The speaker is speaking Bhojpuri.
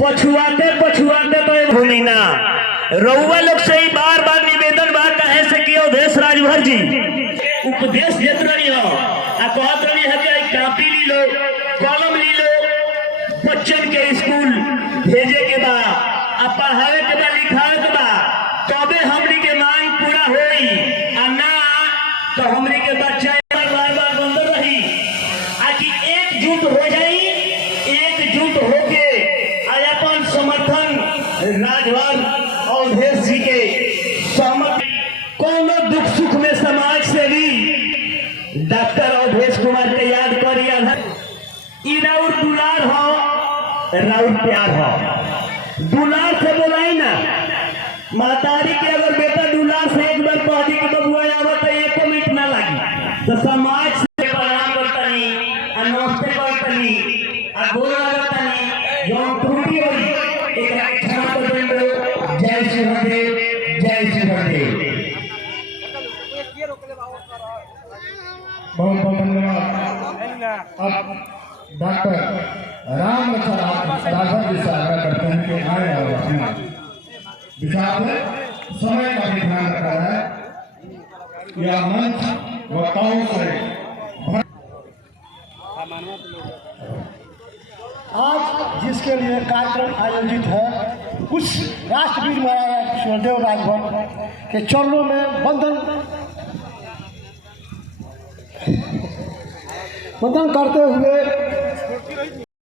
पछुआते पछुआते तो भूमि ना रउआ लोग से ही बार बार निवेदन बार कहे से कि अवधेश राजभर जी उपदेश देते रही हो आ कहत रही है कि कॉपी ली लो कलम ली लो बच्चन के स्कूल भेजे के बा आ पढ़ावे के बा लिखावे के बा तबे हमनी के मांग पूरा होई आ ना तो हमनी के बच्चा बार बार बंद रही आ कि एकजुट हो जाई एकजुट होके अपन समर्थन राजभर अवधेश जी के सहमति कोनो दुख सुख में समाज से भी डॉक्टर अवधेश कुमार के याद करिया ई राउर दुलार हो राउर प्यार हो दुलार से बोलाई ना महतारी के अगर बेटा दुलार से एक बार कह दी कि बबुआ आवा तो एको मिनट ना लगी तो समाज से प्रणाम करतनी आ नमस्ते करतनी आ गोर लागतनी जो त्रुटि होई एकरा के क्षमा कर देबो। जय श्री हरदेव जय श्री हरदेव। बहुत बहुत धन्यवाद। अब डॉक्टर राम राघव जी से आग्रह करते हैं कि आए और अपना विचार में समय का भी ध्यान रखा है। यह मंच वक्ताओं से आज जिसके लिए कार्यक्रम आयोजित है उस राष्ट्रवीर महाराज सुखदेव राजभर के चरणों में वंदन करते हुए